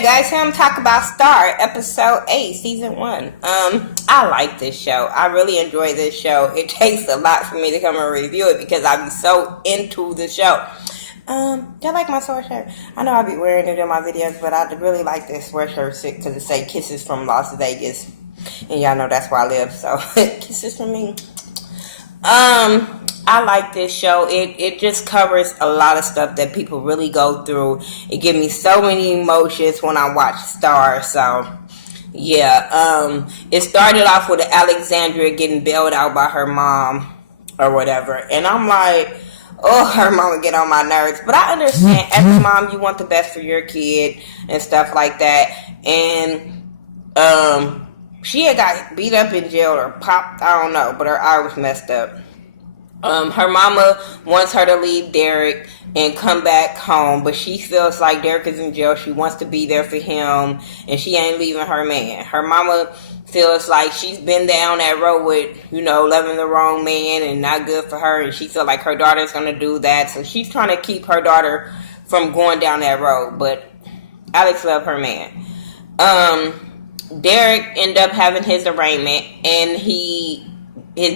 Hey guys, here I'm talking about Star, episode 8, season 1. I like this show. I really enjoy this show. It takes a lot for me to come and review it because I be so into the show. Y'all like my sweatshirt? I know I be wearing it in my videos, but I really like this sweatshirt because it say Kisses from Las Vegas. And y'all know that's where I live, so kisses from me. I like this show. It just covers a lot of stuff that people really go through. It gives me so many emotions when I watch Star. So, yeah. It started off with Alexandria getting bailed out by her mom or whatever. And I'm like, oh, her mama get on my nerves. But I understand, as a mom, you want the best for your kid and stuff like that. And, she had got beat up in jail or popped, I don't know, but her eye was messed up. Her mama wants her to leave Derek and come back home, but she feels like Derek is in jail. She wants to be there for him, and she ain't leaving her man. Her mama feels like she's been down that road with, loving the wrong man and not good for her, and she feels like her daughter's going to do that, so she's trying to keep her daughter from going down that road, but Alex loves her man. Derek ended up having his arraignment, and his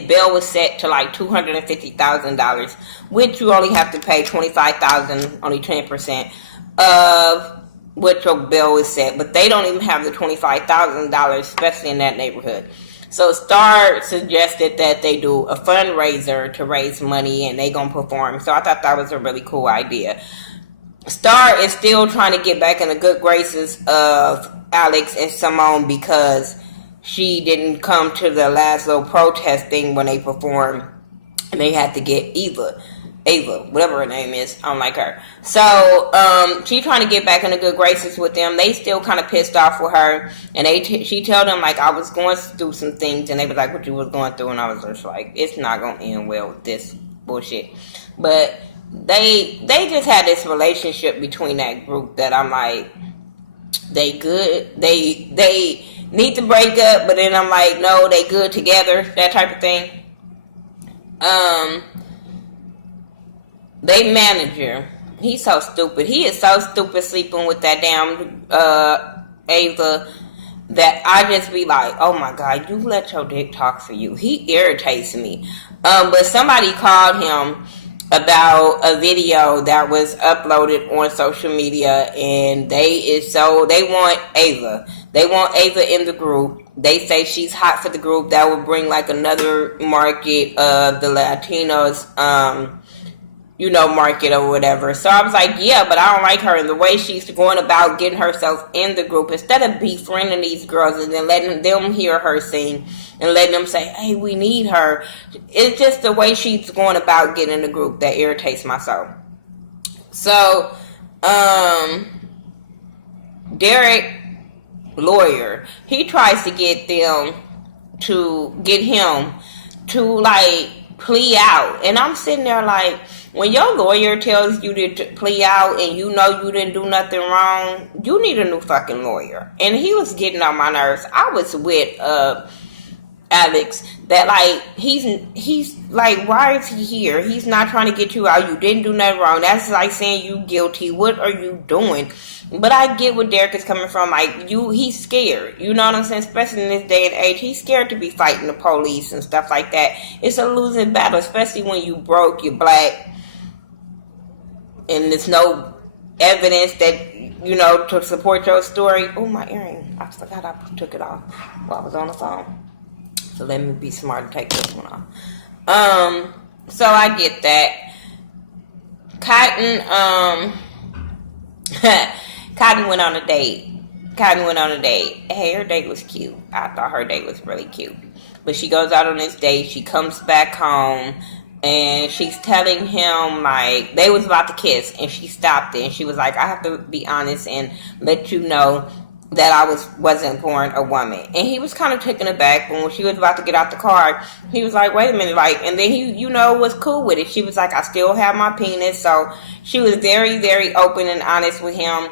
bail was set to like $250,000, which you only have to pay $25,000, only 10% of what your bail is set. But they don't even have the $25,000, especially in that neighborhood. So Star suggested that they do a fundraiser to raise money, and they gonna perform. So I thought that was a really cool idea. Star is still trying to get back in the good graces of Alex and Simone because she didn't come to the last little protest thing when they performed, and they had to get Ava, whatever her name is. I don't like her. So she's trying to get back in the good graces with them. They still kind of pissed off with her, and she told them like I was going through some things, and they was like, what you was going through, and I was just like, it's not gonna end well with this bullshit. But they just had this relationship between that group that I'm like, they good, they need to break up, but then I'm like, no, they good together, that type of thing. They manager, he's so stupid. He is so stupid sleeping with that damn Ava that I just be like, oh my God, you let your dick talk for you. He irritates me. But somebody called him about a video that was uploaded on social media, and they want Ava. They want Ava in the group. They say she's hot for the group. That would bring like another market of the Latinos, market or whatever. So I was like, yeah, but I don't like her and the way she's going about getting herself in the group instead of befriending these girls and then letting them hear her sing and letting them say, hey, we need her. It's just the way she's going about getting in the group that irritates my soul. So, Derek, lawyer, he tries to get him to like plea out, and I'm sitting there like, when your lawyer tells you to plea out and you know you didn't do nothing wrong, you need a new fucking lawyer. And he was getting on my nerves. I was with Alex that like he's like, why is he here? He's not trying to get you out. You didn't do nothing wrong. That's like saying you guilty. What are you doing? But I get where Derek is coming from. Like, he's scared. You know what I'm saying? Especially in this day and age, he's scared to be fighting the police and stuff like that. It's a losing battle, especially when you broke, you're black, and there's no evidence that, to support your story. Oh, my earring. I forgot I took it off while I was on the phone. So let me be smart and take this one off. So I get that. Cotton went on a date. Hey, her date was cute. I thought her date was really cute. But she goes out on this date. She comes back home, and she's telling him, like, they was about to kiss, and she stopped it, and she was like, I have to be honest and let you know that I wasn't born a woman. And he was kind of taken aback, but when she was about to get out the car, he was like, wait a minute, like, and then he, was cool with it. She was like, I still have my penis. So she was very, very open and honest with him,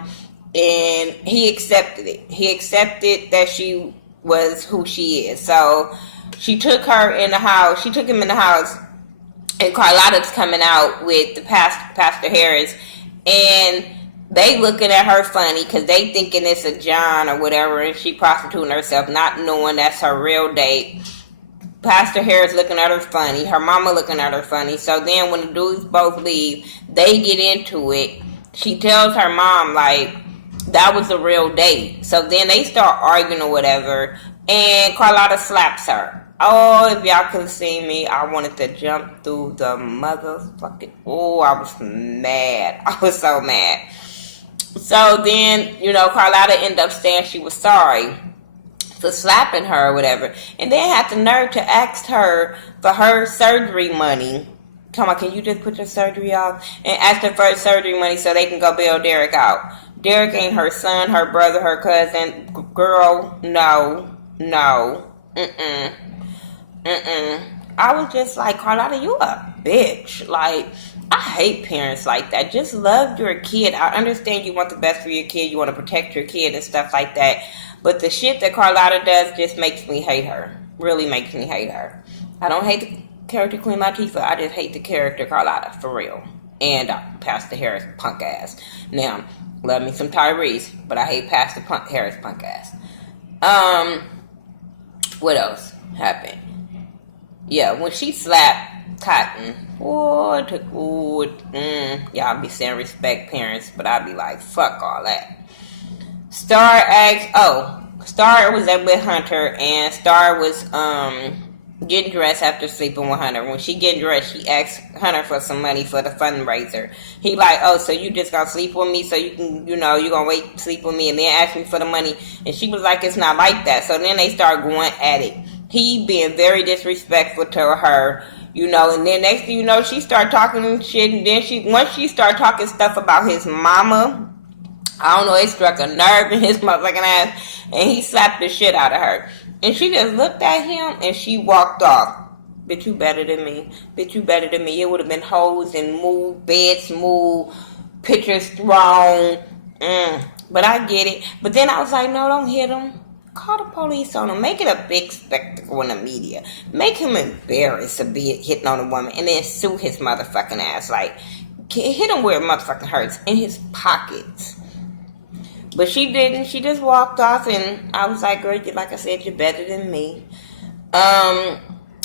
and he accepted it. He accepted that she was who she is. So she took him in the house, and Carlotta's coming out with the Pastor Harris, and they looking at her funny because they thinking it's a John or whatever, and she prostituting herself, not knowing that's her real date. Pastor Harris looking at her funny. Her mama looking at her funny. So then when the dudes both leave, they get into it. She tells her mom, like, that was a real date. So then they start arguing or whatever, and Carlotta slaps her. Oh, if y'all could have seen me, I wanted to jump through the motherfucking... Oh, I was mad. I was so mad. So then, Carlotta ended up saying she was sorry for slapping her or whatever. And then had the nerve to ask her for her surgery money. Come on, can you just put your surgery off? And ask her for her surgery money so they can go bail Derek out. Derek ain't her son, her brother, her cousin. Girl, no. I was just like, Carlotta, you a bitch. Like, I hate parents like that. Just love your kid. I understand you want the best for your kid. You want to protect your kid and stuff like that. But the shit that Carlotta does just makes me hate her. Really makes me hate her. I don't hate the character Queen Latifah. I just hate the character Carlotta, for real. And Pastor Harris punk ass. Now, love me some Tyrese, but I hate Pastor Harris punk ass. What else happened? Yeah, when she slapped Cotton, y'all be saying respect parents, but I be like, fuck all that. Star was with Hunter, and Star was getting dressed after sleeping with Hunter. When she getting dressed, she asked Hunter for some money for the fundraiser. He like, oh, so you just gonna sleep with me so you can, you gonna wait to sleep with me and then ask me for the money? And she was like, it's not like that. So then they start going at it. He being very disrespectful to her, and then next thing you know, she start talking shit, and then once she start talking stuff about his mama, I don't know, it struck a nerve in his motherfucking ass, and he slapped the shit out of her. And she just looked at him, and she walked off. Bitch, you better than me. Bitch, you better than me. It would have been hoes and move, beds move, pictures thrown. But I get it. But then I was like, no, don't hit him. Call the police on him. Make it a big spectacle in the media. Make him embarrassed to be hitting on a woman, and then sue his motherfucking ass. Like, hit him where it motherfucking hurts, in his pockets. But she didn't. She just walked off, and I was like, girl, like I said, you're better than me.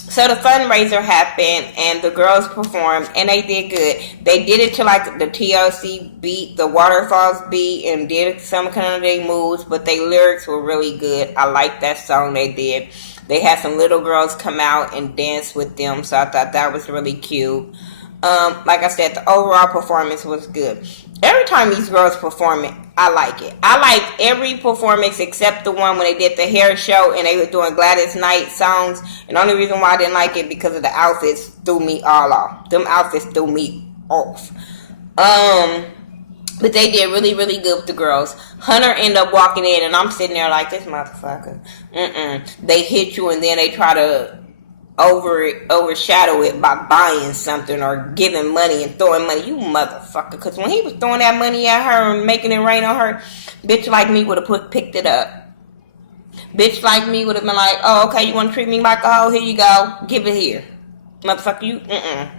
So the fundraiser happened, and the girls performed, and they did good. They did it to like the TLC beat, the Waterfalls beat, and did some kind of their moves, but their lyrics were really good. I liked that song they did. They had some little girls come out and dance with them, so I thought that was really cute. Like I said, the overall performance was good. Every time these girls perform it, I like it. I like every performance except the one when they did the hair show and they were doing Gladys Knight songs. And the only reason why I didn't like it because of the outfits threw me all off. Them outfits threw me off. But they did really, really good with the girls. Hunter ended up walking in and I'm sitting there like, this motherfucker. They hit you and then they try to overshadow it by buying something or giving money and throwing money. You motherfucker. Because when he was throwing that money at her and making it rain on her, bitch like me would have picked it up. Bitch like me would have been like, oh, okay, you want to treat me like a hoe? Here you go. Give it here. Motherfucker, you,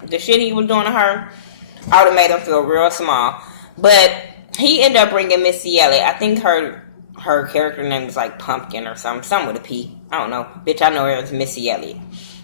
The shit he was doing to her, I would have made him feel real small. But he ended up bringing Missy Elliott. I think her character name was like Pumpkin or something with a P. I don't know. Bitch, I know her as Missy Elliott.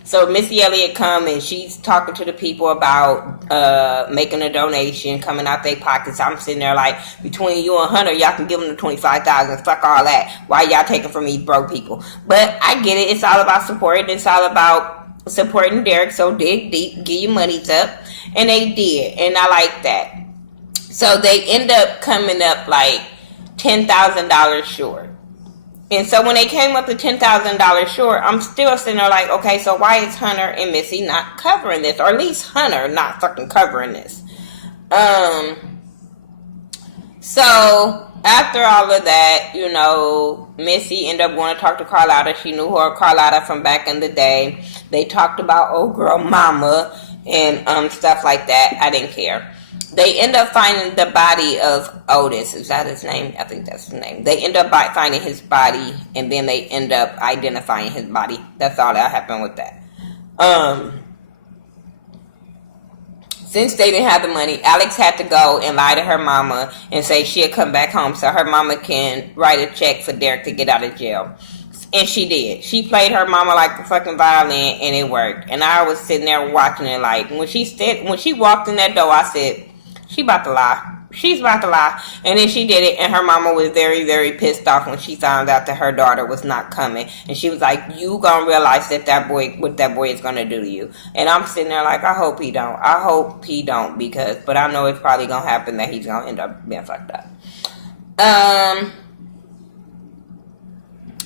So Missy Elliott come and she's talking to the people about making a donation, coming out their pockets. I'm sitting there like, between you and Hunter, y'all can give them the $25,000. Fuck all that. Why y'all taking from these broke people? But I get it. It's all about supporting. It's all about supporting Derek. So dig deep, get your monies up. And they did. And I like that. So they end up coming up like $10,000 short. And so when they came up to $10,000 short, I'm still sitting there like, okay, so why is Hunter and Missy not covering this? Or at least Hunter not fucking covering this. So after all of that, Missy ended up going to talk to Carlotta. She knew her Carlotta from back in the day. They talked about old girl mama and stuff like that. I didn't care. They end up finding the body of Otis. Is that his name? I think that's his name. They end up finding his body, and then they end up identifying his Since they didn't have the money, Alex had to go and lie to her mama and say she'll come back home so her mama can write a check for Derek to get out of jail. And she did. She played her mama like a fucking violin, and it worked. And I was sitting there watching it like, when she walked in that door, I said, she about to lie. She's about to lie. And then she did it, and her mama was very, very pissed off when she found out that her daughter was not coming. And she was like, you gonna realize that what that boy is gonna do to you. And I'm sitting there like, I hope he don't. I hope he don't, but I know it's probably gonna happen that he's gonna end up being fucked up.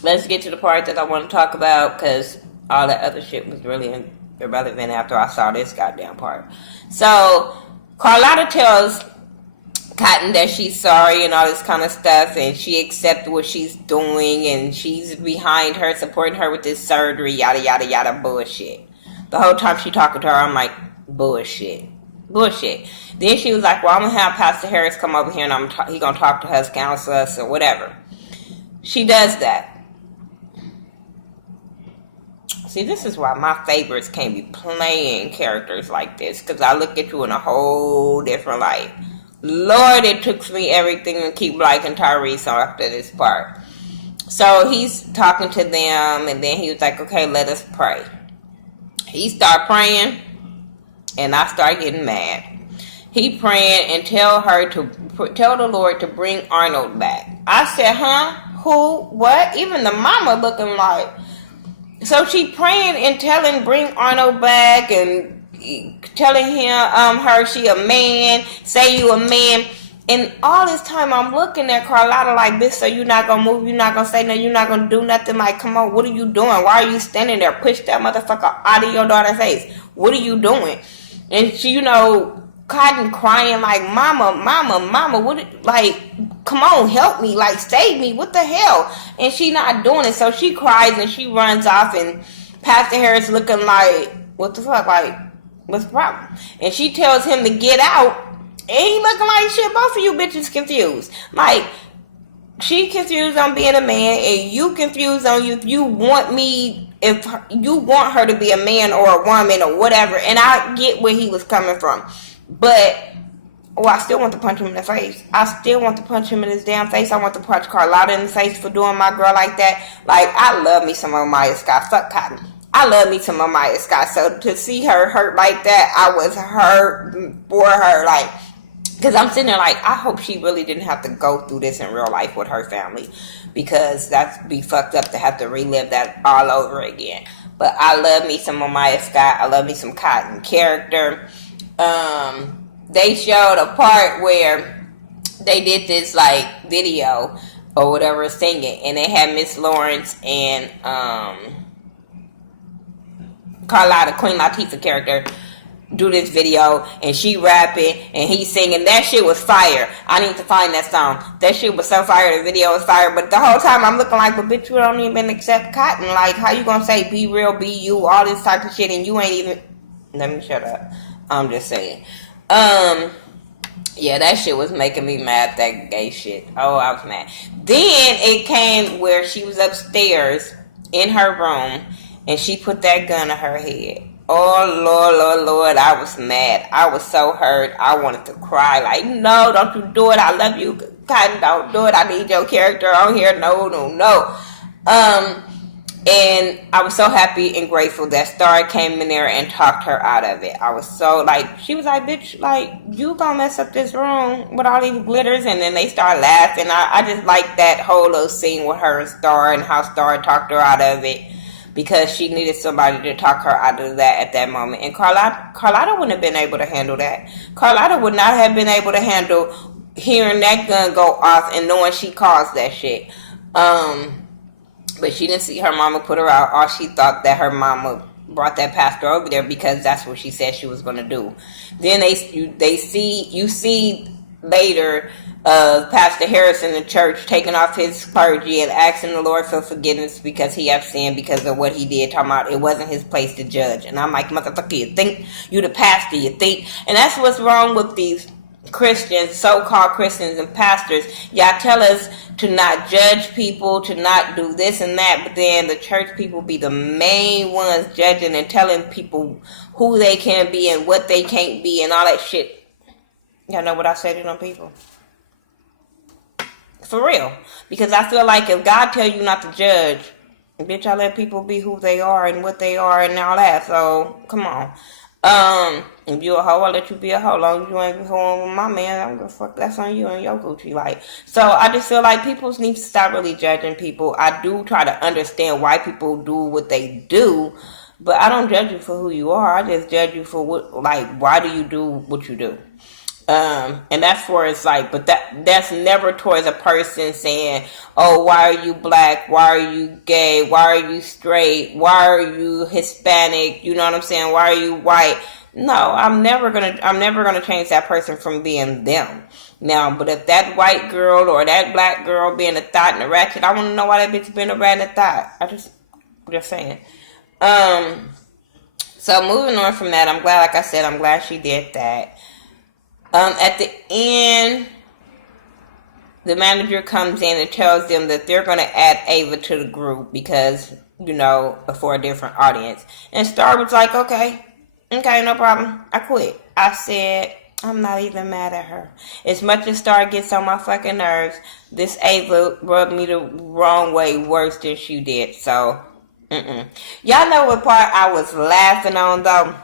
Let's get to the part that I want to talk about, because all that other shit was really irrelevant after I saw this goddamn part. So, Carlotta tells Cotton that she's sorry and all this kind of stuff, and she accepted what she's doing, and she's behind her, supporting her with this surgery, yada, yada, yada, bullshit. The whole time she talking to her, I'm like, bullshit. Then she was like, well, I'm going to have Pastor Harris come over here, and he going to talk to us, counsel us, or whatever. She does that. See, this is why my favorites can't be playing characters like this, because I look at you in a whole different light. Lord, it took me everything to keep liking Tyrese after this part. So he's talking to them, and then he was like, okay, let us pray. He started praying, and I started getting mad. He praying and tell the Lord to bring Arnold back. I said, huh? Who? What? Even the mama looking like... So she praying and bring Arnold back, and telling her she a man, say you a man. And all this time I'm looking at Carlotta like, bitch, so you not gonna move, you not gonna say nothing, you not gonna do nothing. Like, come on, what are you doing? Why are you standing there? Push that motherfucker out of your daughter's face. What are you doing? And she, Cotton crying like, mama, come on, help me, like, save me, what the hell? And she not doing it, so she cries and she runs off, and Pastor Harris looking like, what the fuck, like, what's the problem? And she tells him to get out, and he looking like, shit, both of you bitches confused. Like, she confused on being a man, and you confused on if you want her to be a man or a woman or whatever. And I get where he was coming from. But, I still want to punch him in the face. I still want to punch him in his damn face. I want to punch Carlotta in the face for doing my girl like that. Like, I love me some Amaya Scott. Fuck Cotton. I love me some Amaya Scott. So, to see her hurt like that, I was hurt for her. Like, because I'm sitting there like, I hope she really didn't have to go through this in real life with her family. Because that'd be fucked up to have to relive that all over again. But I love me some Amaya Scott. I love me some Cotton character. They showed a part where they did this like video or whatever singing, and they had Miss Lawrence and Carlotta, Queen Latifah character, do this video, and she rapping and he singing. That shit was fire. I need to find that song. That shit was so fire. The video was fire. But the whole time I'm looking like, but bitch, you don't even accept Cotton. Like, how you gonna say be real, be you, all this type of shit, and you ain't even... Let me shut up. I'm just saying. Yeah, that shit was making me mad, that gay shit. Oh, I was mad. Then it came where she was upstairs in her room, and she put that gun to her head. Oh, Lord, I was mad. I was so hurt. I wanted to cry. Like, no, don't you do it. I love you. Cotton, don't do it. I need your character on here. No. And I was so happy and grateful that Star came in there and talked her out of it. I was so, like, she was like, bitch, like, you gonna mess up this room with all these glitters? And then they start laughing. I just like that whole little scene with her and Star, and how Star talked her out of it, because she needed somebody to talk her out of that at that moment. And Carlotta wouldn't have been able to handle that. Carlotta would not have been able to handle hearing that gun go off and knowing she caused that shit. But she didn't see her mama put her out, or she thought that her mama brought that pastor over there because that's what she said she was going to do. Then you see later Pastor Harris in the church taking off his clergy and asking the Lord for forgiveness because he had sinned because of what he did, talking about it wasn't his place to judge. And I'm like, motherfucker, you think you the pastor, you think? And that's what's wrong with these Christians, so-called Christians and pastors, y'all tell us to not judge people, to not do this and that, but then the church people be the main ones judging and telling people who they can be and what they can't be and all that shit. Y'all know what I say to them people? For real. Because I feel like if God tell you not to judge, bitch, I let people be who they are and what they are and all that. So, come on. If you a hoe, I'll let you be a hoe. As long as you ain't hoeing with my man, I don't give a fuck. That's on you and your Gucci. Like, so I just feel like people need to stop really judging people. I do try to understand why people do what they do, but I don't judge you for who you are. I just judge you for what, like, why do you do what you do? And that's for it's like, but that's never towards a person saying, oh, why are you black? Why are you gay? Why are you straight? Why are you Hispanic? You know what I'm saying? Why are you white? No, I'm never gonna change that person from being them. Now, but if that white girl or that black girl being a thought and a ratchet, I want to know why that bitch being a rat and a thought. Just saying. So moving on from that, I'm glad, like I said, I'm glad she did that. At the end, the manager comes in and tells them that they're going to add Ava to the group because, you know, for a different audience. And Star was like, okay, no problem. I quit. I said, I'm not even mad at her. As much as Star gets on my fucking nerves, this Ava rubbed me the wrong way worse than she did. So, Y'all know what part I was laughing on, though?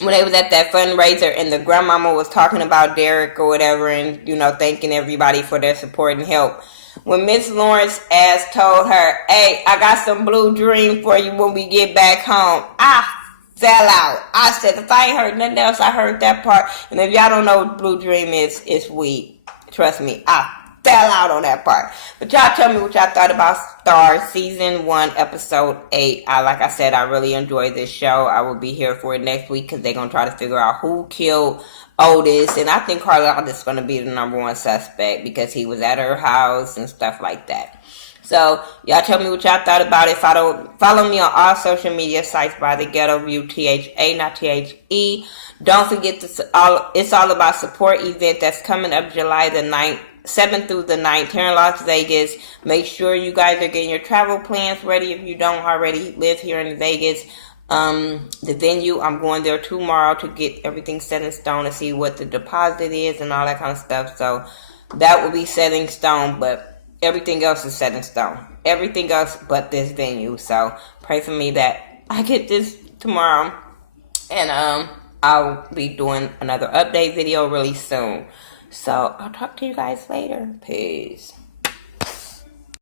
When they was at that fundraiser and the grandmama was talking about Derek or whatever and, you know, thanking everybody for their support and help. When Miss Lawrence ass told her, hey, I got some blue dream for you when we get back home, I fell out. I said, if I ain't heard nothing else, I heard that part. And if y'all don't know what blue dream is, it's weed. Trust me, I fell out on that part. But y'all tell me what y'all thought about Star Season 1, Episode 8. Like I said, I really enjoyed this show. I will be here for it next week because they're going to try to figure out who killed Otis. And I think Carlotta is going to be the number one suspect because he was at her house and stuff like that. So, y'all tell me what y'all thought about it. Follow me on all social media sites by Thaghettoview, THA, not THE. Don't forget, it's all about support event that's coming up July the 9th. 7th through the 9th here in Las Vegas. Make sure you guys are getting your travel plans ready if you don't already live here in Vegas. The venue, I'm going there tomorrow to get everything set in stone and see what the deposit is and all that kind of stuff. So that will be set in stone, but everything else is set in stone. Everything else but this venue. So pray for me that I get this tomorrow. And I'll be doing another update video really soon. So, I'll talk to you guys later. Peace.